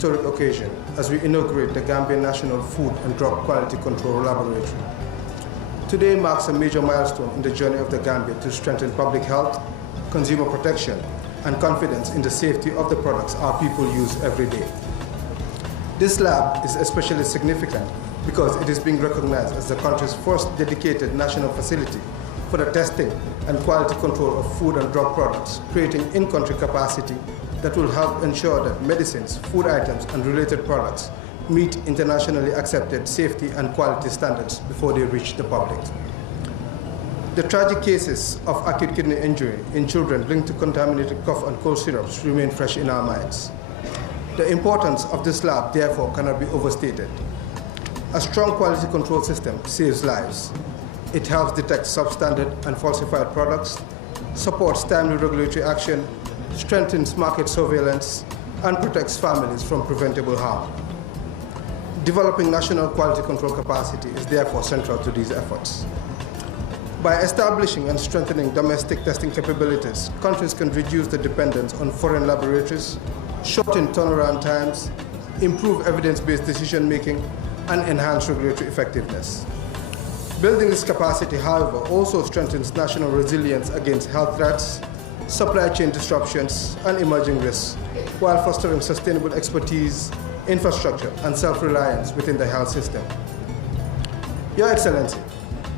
historic occasion as we inaugurate the Gambian National Food and Drug Quality Control Laboratory. Today marks a major milestone in the journey of the Gambia to strengthen public health, consumer protection, and confidence in the safety of the products our people use every day. This lab is especially significant because it is being recognized as the country's first dedicated national facility for the testing and quality control of food and drug products, creating in-country capacity that will help ensure that medicines, food items, and related products meet internationally accepted safety and quality standards before they reach the public. The tragic cases of acute kidney injury in children linked to contaminated cough and cold syrups remain fresh in our minds. The importance of this lab, therefore, cannot be overstated. A strong quality control system saves lives. It helps detect substandard and falsified products, supports timely regulatory action, strengthens market surveillance, and protects families from preventable harm. Developing national quality control capacity is therefore central to these efforts. By establishing and strengthening domestic testing capabilities, countries can reduce the dependence on foreign laboratories, shorten turnaround times, improve evidence-based decision-making, and enhance regulatory effectiveness. Building this capacity, however, also strengthens national resilience against health threats, supply chain disruptions, and emerging risks, while fostering sustainable expertise, infrastructure, and self-reliance within the health system. Your Excellency,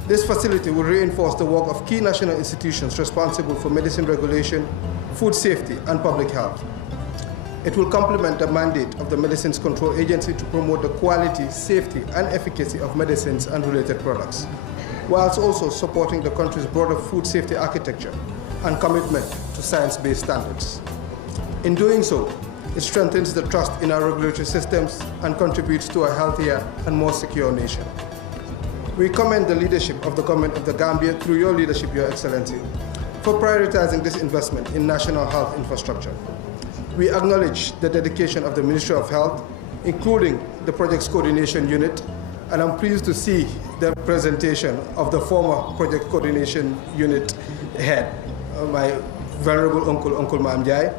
this facility will reinforce the work of key national institutions responsible for medicine regulation, food safety, and public health. It will complement the mandate of the Medicines Control Agency to promote the quality, safety, and efficacy of medicines and related products, whilst also supporting the country's broader food safety architecture and commitment to science-based standards. In doing so, it strengthens the trust in our regulatory systems and contributes to a healthier and more secure nation. We commend the leadership of the Government of the Gambia through your leadership, Your Excellency, for prioritizing this investment in national health infrastructure. We acknowledge the dedication of the Ministry of Health, including the Projects Coordination Unit, and I'm pleased to see the presentation of the former Project Coordination Unit head, my venerable uncle, Uncle Mamjai,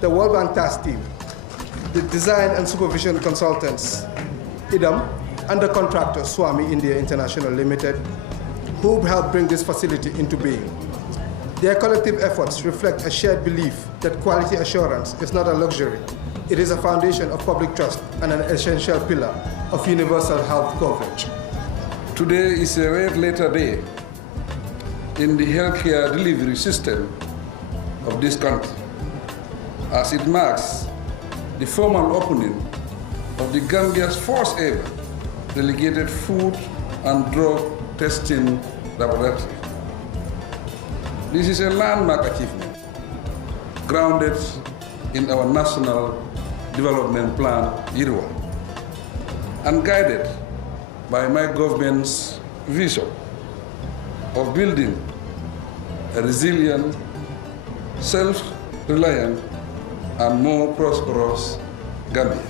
the World Bank Task Team, the design and supervision consultants, IDAM, and the contractor, Swami India International Limited, who helped bring this facility into being. Their collective efforts reflect a shared belief that quality assurance is not a luxury. It is a foundation of public trust and an essential pillar of universal health coverage. Today is a rare later day in the healthcare delivery system of this country, as it marks the formal opening of the Gambia's first ever delegated food and drug testing laboratory. This is a landmark achievement, grounded in our National Development Plan, IRWA, and guided by my government's vision of building a resilient, self-reliant, and more prosperous Gambia.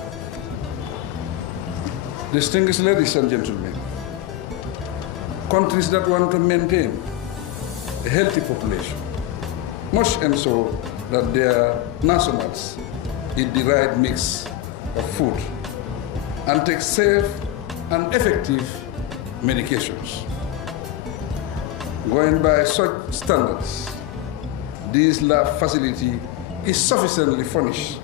Distinguished ladies and gentlemen, countries that want to maintain a healthy population must ensure that their nationals eat the right mix of food and take safe and effective medications. Going by such standards, this lab facility is sufficiently furnished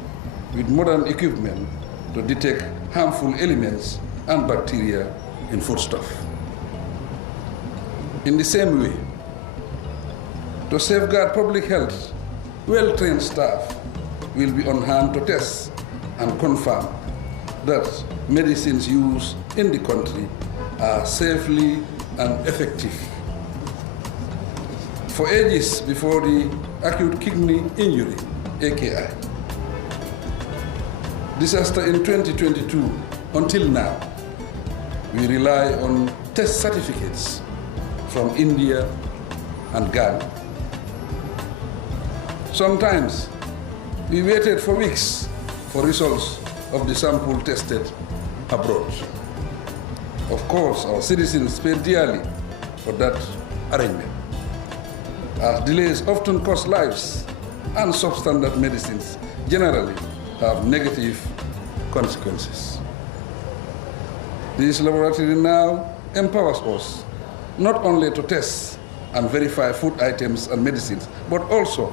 with modern equipment to detect harmful elements and bacteria in foodstuff. In the same way, to safeguard public health, well-trained staff will be on hand to test and confirm that medicines used in the country are safely and effective. For ages before the acute kidney injury, AKI, disaster in 2022 until now, we rely on test certificates from India and Ghana. Sometimes we waited for weeks for results of the sample tested abroad. Of course, our citizens pay dearly for that arrangement, as delays often cost lives and substandard medicines generally have negative consequences. This laboratory now empowers us not only to test and verify food items and medicines, but also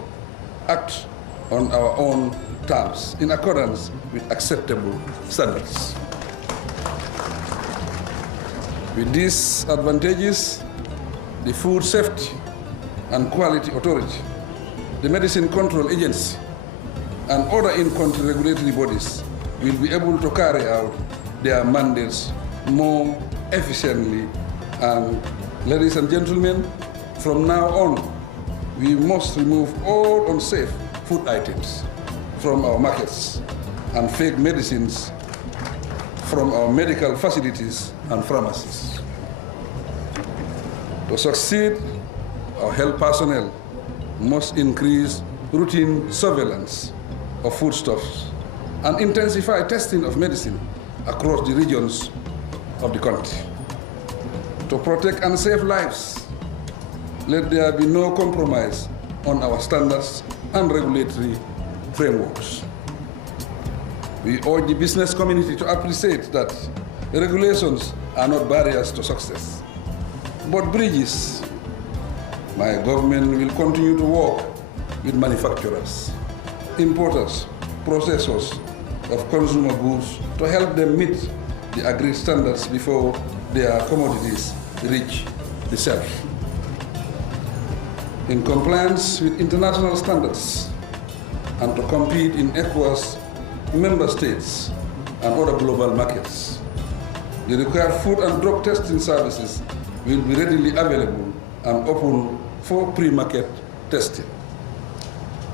act on our own terms in accordance with acceptable standards. With these advantages, the Food Safety and Quality Authority, the Medicine Control Agency, and other in-country regulatory bodies will be able to carry out their mandates more efficiently. And ladies and gentlemen, from now on, we must remove all unsafe food items from our markets and fake medicines from our medical facilities and pharmacies. To succeed, our health personnel must increase routine surveillance of foodstuffs and intensify testing of medicine across the regions of the country. To protect and save lives, let there be no compromise on our standards and regulatory frameworks. We urge the business community to appreciate that regulations are not barriers to success, but bridges. My government will continue to work with manufacturers, importers, processors of consumer goods to help them meet the agreed standards before their commodities reach the shelf. In compliance with international standards and to compete in ECOWAS member states and other global markets, the required food and drug testing services will be readily available and open for pre-market testing.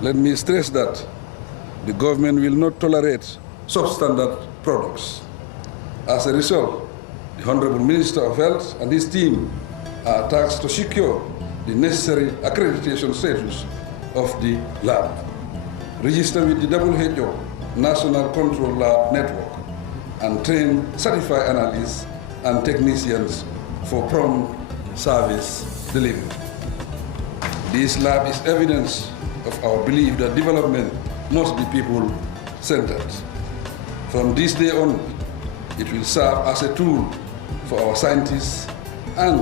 Let me stress that the government will not tolerate substandard products. As a result, the Honorable Minister of Health and his team are tasked to secure the necessary accreditation status of the lab, register with the WHO National Control Lab Network, and train certified analysts and technicians for prompt service delivery. This lab is evidence of our belief that development must be people-centered. From this day on, it will serve as a tool for our scientists and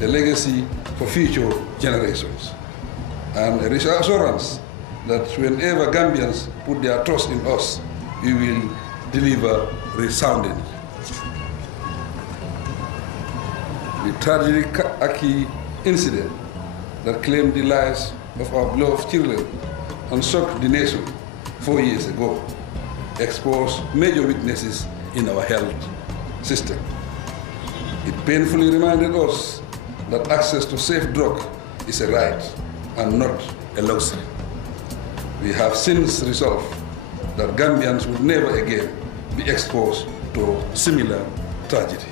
a legacy for future generations, and a reassurance that whenever Gambians put their trust in us, we will deliver resoundingly. The tragic Aki incident that claimed the lives of our beloved children and shocked the nation 4 years ago exposed major weaknesses in our health system. It painfully reminded us that access to safe drug is a right and not a luxury. We have since resolved that Gambians will never again be exposed to similar tragedy.